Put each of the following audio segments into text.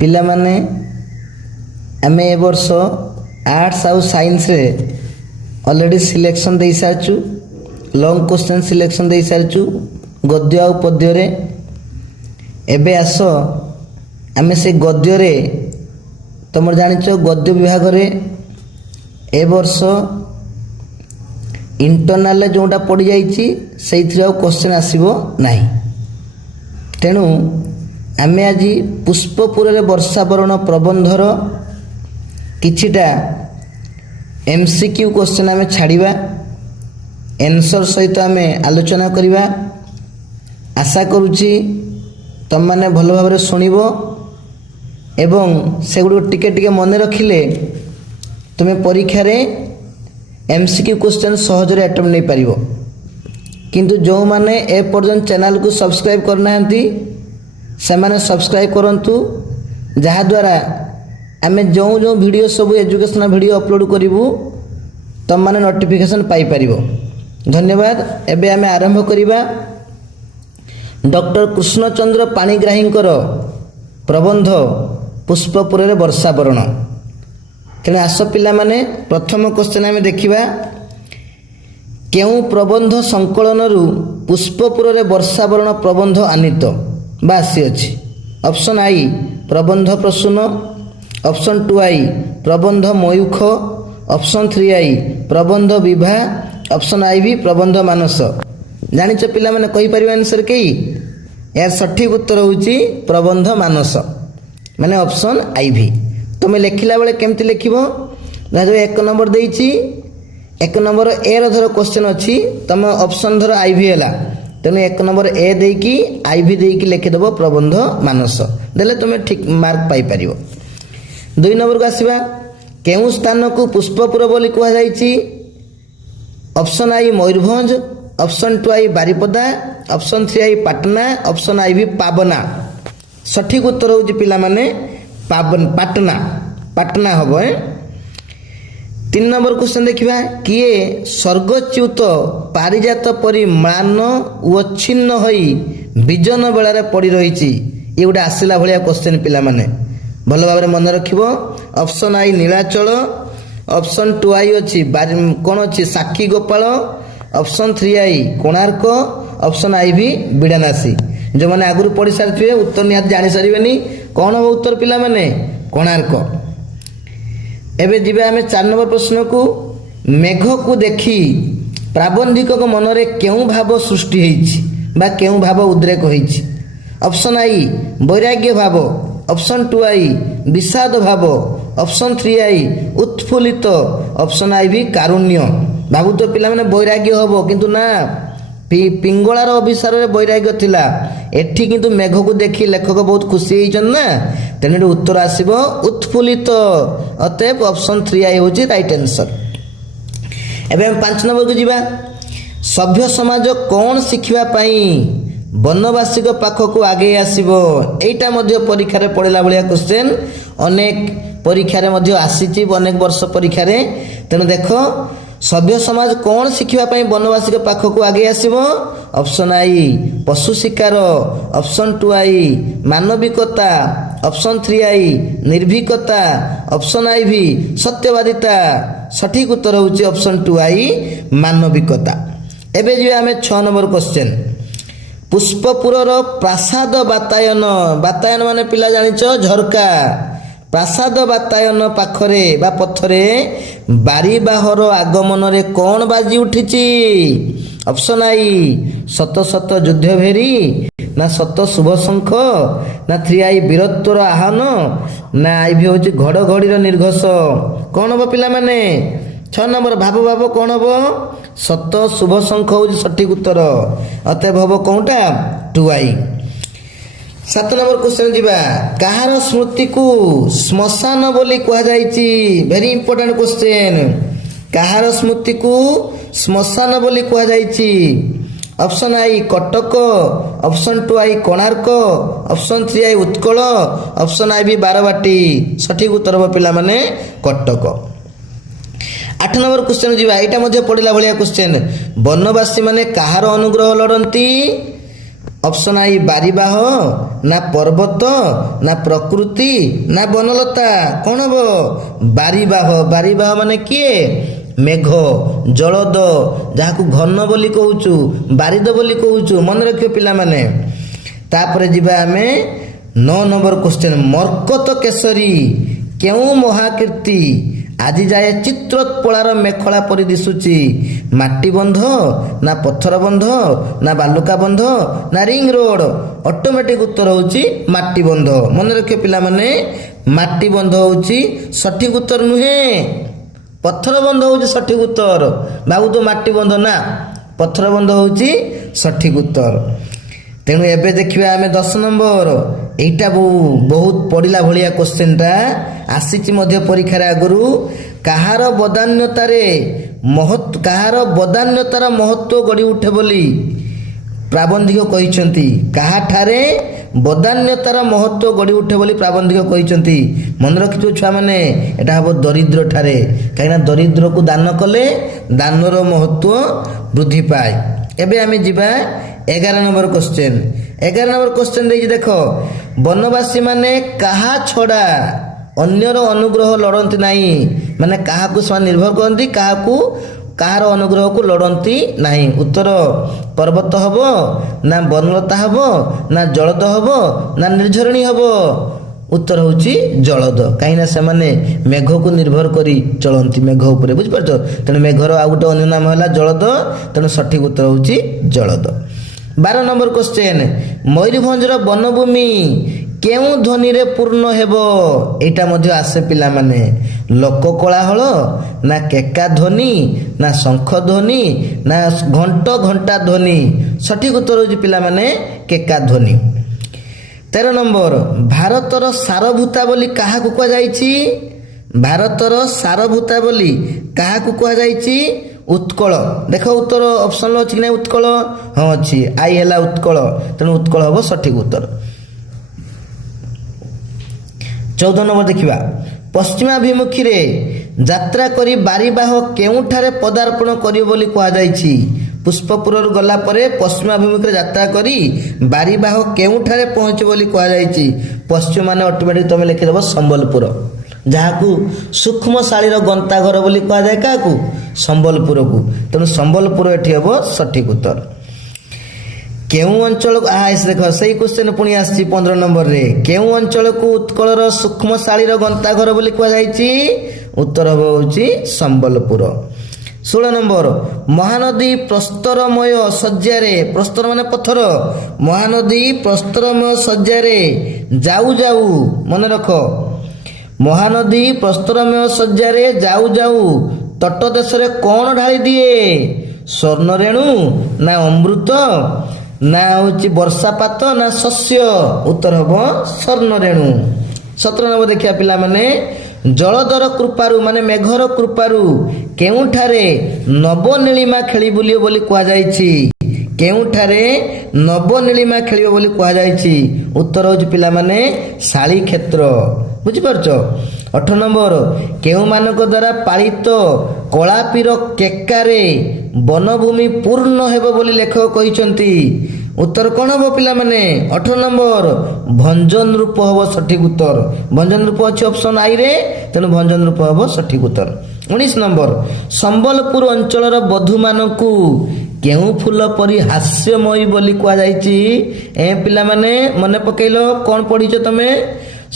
पिला माने आमे ए वर्ष आर्ट्स आउ साइंस रे ऑलरेडी सिलेक्शन दे सारचु लॉन्ग क्वेश्चन सिलेक्शन दे सारचु गद्य आउ पद्य रे एबे आसो आमे से गद्य रे तुम जानिचो गद्य विभाग रे ए वर्ष इंटरनल जोटा पड़ जाइए से क्वेश्चन आसबो नहीं तेणु आमे आज पुष्पपुर रे वर्षावरण प्रबंधर किछिटा एमसीक्यू क्वेश्चन आमे छाड़िबा एनसर सहित आमे आलोचना करिबा। आशा करुछि तुम माने भल भाव शुणिबो एवं सेगुड़ टिके टिके मन रखिले तुम्हें परीक्षा रे एमसीक्यू क्वेश्चन सहज रे अटेम्प्ट नहीं पारिबो। किंतु जो माने ए पर्यंत चैनल को सब्सक्राइब करना से माने सब्सक्राइब करंतु जहा द्वारा आमे जो जो वीडियो सब एजुकेशनल वीडियो अपलोड करिवु तुम माने नोटिफिकेशन पाई परिबो। धन्यवाद। एबे आमे आरंभ करिबा डॉक्टर कृष्णचंद्र पाणिग्राहींकर प्रबंध पुष्पपुर रे वर्षावरण। तेणु आस पिला माने प्रथम क्वेश्चन आमे देखिबा केउ प्रबंध संकलन रु पुष्पपुर रे वर्षावरण प्रबंध आनीत बासी अछि। ऑप्शन आई प्रबंध प्रसून, ऑप्शन 2 आई प्रबंध मयूख, ऑप्शन 3 आई प्रबंध विभा, ऑप्शन आई भी प्रबंध मानस। जानिच पिला माने कहि परिबा आंसर के यार सठिक उत्तर होउची प्रबंध मानस माने ऑप्शन आई भी। तुम लिखला बेले केमती लिखिबो जो 1 नंबर देइची 1 नंबर ए रो धर क्वेश्चन अछि तुम ऑप्शन धर आई भी हैला तेणु 1 नंबर ए देकी आई भी देकी लिखिदेव प्रबंध मानस देले तुम ठीक मार्क पाई परिबो। 2 नंबर को आसीबा केउ स्थान को पुष्पपुर बोली कहा जाइछि। ऑप्शन आई मयूरभंज, ऑप्शन 2 आई बारिपदा, ऑप्शन 3 आई पटना, ऑप्शन आई भी पाबना। सठिक उत्तर होउछि पिला माने पाटना पाटना हम। 3 नंबर क्वेश्चन देखिबा किए स्वर्गच्युत पारिजात परि म्लान उच्छिन्न होई विजन बेला रे पड़ी रहिछि। ये गोटे आसिला भलिया क्वेश्चन पिला माने भल भाव मन रखिबो। ऑप्शन आई नीलाचल, ऑप्शन 2 आई अछि कोन अछि साक्षी गोपाल, ऑप्शन 3 आई कोणार्क, ऑप्शन आई भी बिड़ानासी। जो माने आगुरु पढ़ी सारथिबे उत्तर निहात जानि सारिबेनी कोन हो उत्तर पिला माने कोणार्क। एबे जिबे आमे 4 नंबर प्रश्न को मेघ को देखी प्राबंधिक मन रे केउ भाव सृष्टि हेछि बा केउ भाव उद्रेक हेछि। ऑप्शन आई वैराग्य भाव, ऑप्शन 2 आई विषाद भाव, ऑप्शन 3 आई उत्फुल्लित, ऑप्शन आई भी कारुण्य। भावु तो पिला माने वैराग्य हबो किंतु ना पिंगलार अभिसार रे वैराग्य थिला एठी किंतु मेघ को देखी लेखक बहुत खुशी हेचन ना तेने उत्तर आसीबो उत्फुल्लित। अतएव ऑप्शन 3 आई होची राइट आंसर। एबे हम 5 नंबर को जिबा सभ्य समाज कोन शिखिबा पई वनवासी को पाख को आगे आसीबो। एटा मध्ये परीक्षा रे पड़ेला बलिया क्वेश्चन अनेक परीक्षा रे मध्ये आसीची अनेक वर्ष परीक्षा रे। तेनु देखो सभ्य समाज कोन शिखिबा पई वनवासी के पाख को आगे आसीबो। ऑप्शन आई पशु शिकार, ऑप्शन 2 आई मानविकता, ऑप्शन 3 आई निर्भीकता, ऑप्शन आई भी सत्यवादिता। सठिक उत्तर होउची ऑप्शन 2 आई मानविकता। एबे जे हमें 6 नंबर क्वेश्चन पुष्पपुर प्रासाद बातायन। बातायन माने पिला जानिचो झरका। प्रासाद बातायन पाखरे बा पथरे बारीबाहर आगमन रे कोन बाजी उठिची। ऑप्शन आई शत शत युद्ध भेरी, ना शत शुभ शंख, ना 3 आई वीरत्वर आह्वान, ना आई भी होची घड़घड़ीर निर्घोष। कौन हम पिला माने 6 नंबर भाव भाव कौन हम शत शुभ शंख होची सठिक उत्तर। अतएव हम कौनटा 2 आई। 7 नंबर क्वेश्चन जीवा कहार स्मृति को श्मशान बोली कहा जाइछि। Very important question. कहार स्मृति को श्मशान बोली कहा जाइछि। ऑप्शन आई कटक, ऑप्शन 2 आई कोणार्क, ऑप्शन 3 आई उत्कल, ऑप्शन आई भी बारवाटी। सठिक उत्तर हम पिला माने कटक। 8 नंबर क्वेश्चन जीवा एटा मध्ये पड़िला भलिया क्वेश्चन वनवासी माने कहार अनुग्रह लड़ंती। ଅପସନ୍ ଆଇ ବାରିବାହ ନା ପର୍ବତ ନା ପ୍ରକୃତି ନା ବନଲତା କ'ଣ ହବ? ବାରିବାହ। ବାରିବାହ ମାନେ କିଏ? ମେଘ, ଜଳଦ, ଯାହାକୁ ଘନ ବୋଲି କହୁଛୁ, ବାରିଦ ବୋଲି କହୁଛୁ। ମନେ ରଖିବ ପିଲାମାନେ। ତାପରେ ଯିବା ଆମେ 9 ନମ୍ବର କ୍ୱେଶ୍ଚନ। ମର୍କତ କେଶରୀ କେଉଁ ମହାକୀର୍ତ୍ତି ଆଜି ଯାଏ ଚିତ୍ରୋତ୍ପଳାର ମେଖଳା ପରି ଦିଶୁଛି? ମାଟି ବନ୍ଧ ନା ପଥର ବନ୍ଧ ନା ବାଲୁକା ବନ୍ଧ ନା ରିଙ୍ଗ ରୋଡ? ଅଟୋମେଟିକ ଉତ୍ତର ହେଉଛି ମାଟି ବନ୍ଧ। ମନେ ରଖିବ ପିଲାମାନେ, ମାଟି ବନ୍ଧ ହେଉଛି ସଠିକ ଉତ୍ତର ନୁହେଁ। ପଥର ବନ୍ଧ ହେଉଛି ସଠିକ ଉତ୍ତର। ଭାବୁଛ ମାଟି ବନ୍ଧ, ନା, ପଥର ବନ୍ଧ ହେଉଛି ସଠିକ ଉତ୍ତର। ତେଣୁ ଏବେ ଦେଖିବା ଆମେ 10 ନମ୍ବର। ଏଇଟା ବହୁତ ପଡ଼ିଲା ଭଳିଆ କ୍ୱେଶ୍ଚନଟା ଆସିଛି ମଧ୍ୟ ପରୀକ୍ଷାରେ ଆଗରୁ। କାହାର ବଦାନ୍ୟତାର ମହତ୍ଵ ଗଢ଼ି ଉଠେ ବୋଲି ପ୍ରାବନ୍ଧିକ କହିଛନ୍ତି? କାହାଠାରେ ବଦାନ୍ୟତାର ମହତ୍ଵ ଗଢ଼ି ଉଠେ ବୋଲି ପ୍ରାବନ୍ଧିକ କହିଛନ୍ତି? ମନେ ରଖିଥିବ ଛୁଆମାନେ, ଏଟା ହେବ ଦରିଦ୍ର ଠାରେ। କାହିଁକିନା ଦରିଦ୍ରକୁ ଦାନ କଲେ ଦାନର ମହତ୍ଵ ବୃଦ୍ଧି ପାଏ। ଏବେ ଆମେ ଯିବା 11 ନମ୍ବର କ୍ୱେଶ୍ଚନ। 11 ନମ୍ବର କ୍ୱେଶ୍ଚନ ଦେଇଛି ଦେଖ। ବନବାସୀ ମାନେ କାହା ଛଡ଼ା ଅନ୍ୟର ଅନୁଗ୍ରହ ଲୋଡ଼ନ୍ତି ନାହିଁ? ମାନେ କାହାକୁ ସେମାନେ ନିର୍ଭର କରନ୍ତି, କାହାର ଅନୁଗ୍ରହକୁ ଲୋଡ଼ନ୍ତି ନାହିଁ। ଉତ୍ତର ପର୍ବତ ହବ ନା ବନଲତା ହବ ନା ଜଳଦ ହବ ନା ନିର୍ଝରଣୀ ହବ? ଉତ୍ତର ହେଉଛି ଜଳଦ। କାହିଁକିନା ସେମାନେ ମେଘକୁ ନିର୍ଭର କରି ଚଳନ୍ତି, ମେଘ ଉପରେ। ବୁଝିପାରୁଛ? ତେଣୁ ମେଘର ଆଉ ଗୋଟେ ଅନ୍ୟ ନାମ ହେଲା ଜଳଦ। ତେଣୁ ସଠିକ ଉତ୍ତର ହେଉଛି ଜଳଦ। 12 number question. ମୟୂରଭଞ୍ଜର ବନଭୂମି କେଉଁ ଧ୍ୱନିରେ ପୂର୍ଣ୍ଣ ହେବ? ଏଇଟା ମଧ୍ୟ ଆସେ ପିଲାମାନେ। ଲୋକ କୋଳାହଳ ନା କେକା ଧ୍ୱନି ନା ଶଙ୍ଖ ଧ୍ୱନି ନା ଘଣ୍ଟା ଧ୍ୱନି? ସଠିକ ଉତ୍ତର ହେଉଛି ପିଲାମାନେ କେକା ଧ୍ୱନି। 13 ନମ୍ବର। ଭାରତର ସାରଭୂତା ବୋଲି କାହାକୁ କୁହାଯାଇଛି? ଭାରତର ସାରଭୂତା ବୋଲି କାହାକୁ କୁହାଯାଇଛି? ଉତ୍କଳ। ଦେଖ ଉତ୍ତର ଅପସନ୍ ଅଛି କି ନାହିଁ? ଉତ୍କଳ, ହଁ ଅଛି। ଆଇ ହେଲା ଉତ୍କଳ। ତେଣୁ ଉତ୍କଳ ହେବ ସଠିକ ଉତ୍ତର। 14 ନମ୍ବର ଦେଖିବା। ପଶ୍ଚିମାଭିମୁଖୀରେ ଯାତ୍ରା କରି ବାରିବାହ କେଉଁଠାରେ ପଦାର୍ପଣ କରିବ ବୋଲି କୁହାଯାଇଛି? ପୁଷ୍ପପୁରରୁ ଗଲା ପରେ ପଶ୍ଚିମାଭିମୁଖୀରେ ଯାତ୍ରା କରି ବାରିବାହ କେଉଁଠାରେ ପହଞ୍ଚିବ ବୋଲି କୁହାଯାଇଛି? ପଶ୍ଚିମ ମାନେ ଅଟୋମେଟିକ ତମେ ଲେଖିଦେବ ସମ୍ବଲପୁର, ଯାହାକୁ ସୂକ୍ଷ୍ମଶାଳୀର ଗନ୍ତାଘର ବୋଲି କୁହାଯାଏ। କାହାକୁ? ସମ୍ବଲପୁରକୁ। ତେଣୁ ସମ୍ବଲପୁର ଏଠି ହେବ ସଠିକ ଉତ୍ତର। କେଉଁ ଅଞ୍ଚଳକୁ ଦେଖ ସେଇ କ୍ୱେଶ୍ଚନ ପୁଣି ଆସିଛି 15 ନମ୍ବରରେ। କେଉଁ ଅଞ୍ଚଳକୁ ଉତ୍କଳର ସୂକ୍ଷ୍ମଶାଳୀର ଗନ୍ତାଘର ବୋଲି କୁହାଯାଇଛି? ଉତ୍ତର ହେଉଛି ସମ୍ବଲପୁର। 16 ନମ୍ବର। ମହାନଦୀ ପ୍ରସ୍ତରମୟ ଶଯ୍ୟାରେ, ପ୍ରସ୍ତର ମାନେ ପଥର, ମହାନଦୀ ପ୍ରସ୍ତରମୟ ଶଯ୍ୟାରେ ଯାଉ ଯାଉ, ମନେ ରଖ, ମହାନଦୀ ପ୍ରସ୍ତରମୟ ଶଯ୍ୟାରେ ଯାଉ ଯାଉ ତଟ ଦେଶରେ କ'ଣ ଢାଳି ଦିଏ? ସ୍ୱର୍ଣ୍ଣରେଣୁ ନା ଅମୃତ ନା ହେଉଛି ବର୍ଷାପାତ ନା ଶସ୍ୟ? ଉତ୍ତର ହେବ ସ୍ୱର୍ଣ୍ଣରେଣୁ। 17 ନମ୍ବର ଦେଖିବା ପିଲାମାନେ। ଜଳଧର କୃପାରୁ ମାନେ ମେଘର କୃପାରୁ କେଉଁଠାରେ ନବନୀଳିମା ଖେଳି ବୁଲିବ ବୋଲି କୁହାଯାଇଛି? କେଉଁଠାରେ ନବନୀଳିମା ଖେଳିବ ବୋଲି କୁହାଯାଇଛି? ଉତ୍ତର ହେଉଛି ପିଲାମାନେ ଶାଳୀ କ୍ଷେତ୍ର। ବୁଝିପାରୁଛ? 18 ନମ୍ବର। କେଉଁମାନଙ୍କ ଦ୍ୱାରା ପାଳିତ କଳାପୀର କେକାରେ ବନଭୂମି ପୂର୍ଣ୍ଣ ହେବ ବୋଲି ଲେଖକ କହିଛନ୍ତି? ଉତ୍ତର କ'ଣ ହେବ ପିଲାମାନେ? 18 ନମ୍ବର ଭଞ୍ଜନ ରୂପ ହେବ ସଠିକ ଉତ୍ତର। ଭଞ୍ଜନ ରୂପ ଅଛି ଅପସନ୍ ଆଇରେ। ତେଣୁ ଭଞ୍ଜନ ରୂପ ହେବ ସଠିକ ଉତ୍ତର। 19 ନମ୍ବର। ସମ୍ବଲପୁର ଅଞ୍ଚଳର ବଧୂମାନଙ୍କୁ କେଉଁ ଫୁଲ ପରି ହାସ୍ୟମୟୀ ବୋଲି କୁହାଯାଇଛି? ପିଲାମାନେ ମନେ ପକେଇଲ, କ'ଣ ପଢିଛ ତମେ?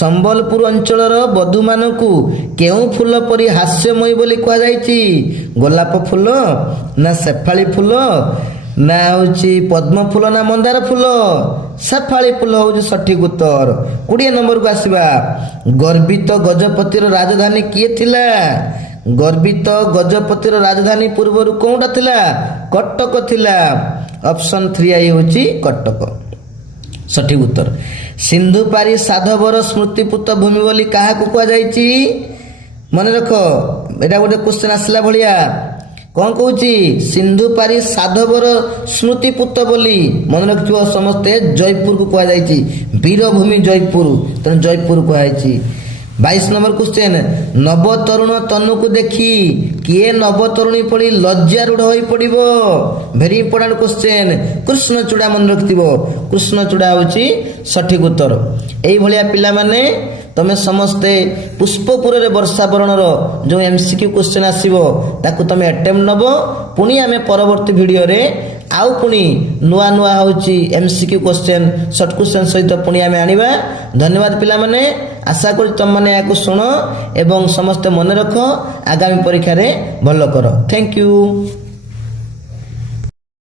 ସମ୍ବଲପୁର ଅଞ୍ଚଳର ବଧୂମାନଙ୍କୁ କେଉଁ ଫୁଲ ପରି ହାସ୍ୟମୟୀ ବୋଲି କୁହାଯାଇଛି? ଗୋଲାପ ଫୁଲ ନା ଶେଫାଳି ଫୁଲ ନା ହେଉଛି ପଦ୍ମ ଫୁଲ ନା ମନ୍ଦାର ଫୁଲ? ଶେଫାଳି ଫୁଲ ହେଉଛି ସଠିକ ଉତ୍ତର। 20 ନମ୍ବରକୁ ଆସିବା। ଗର୍ବିତ ଗଜପତିର ରାଜଧାନୀ କିଏ ଥିଲା? ଗର୍ବିତ ଗଜପତିର ରାଜଧାନୀ ପୂର୍ବରୁ କୋଉଟା ଥିଲା? କଟକ ଥିଲା। ଅପସନ୍ 3 ହେଉଛି କଟକ, ସଠିକ ଉତ୍ତର। ସିନ୍ଧୁପାରି ସାଧବର ସ୍ମୃତିପୁତ ଭୂମି ବୋଲି କାହାକୁ କୁହାଯାଇଛି? ମନେ ରଖ, ଏଇଟା ଗୋଟେ କ୍ୱେଶ୍ଚନ ଆସିଲା ଭଳିଆ। କ'ଣ କହୁଛି? ସିନ୍ଧୁପାରି ସାଧବର ସ୍ମୃତିପୁତ ବୋଲି। ମନେ ରଖିଥିବ ସମସ୍ତେ। ଜୟପୁରକୁ କୁହାଯାଇଛି, ବୀରଭୂମି ଜୟପୁର। ତେଣୁ ଜୟପୁର କୁହାଯାଇଛି। 22 नंबर क्वेश्चन नवतरुण तनुक देखी किए नवतरुणी पड़ी लज्जा रूढ़ हो पड़ो भेरी इंपोर्टाट क्वेश्चन कृष्णचूड़ा मन रखिथ कृष्णचूड़ा हूँ सठिक उत्तर यही पिला माने तमें समस्ते पुष्पपुर वर्षा बरणर जो एमसीक्यू क्वेश्चन आसो ताकू तुम अटेम्प्ट नब पुणी आम परवर्ती वीडियो रे आउ पुणी नुआ नुआ हूँ एमसीक्यू क्वेश्चन सर्ट क्वेश्चन सहित पुणी आम आनिबा। धन्यवाद पिला माने आशा करी तुम मैंने या शुण एवं समस्ते मन रख आगामी परीक्षा रे भल कर। Thank you.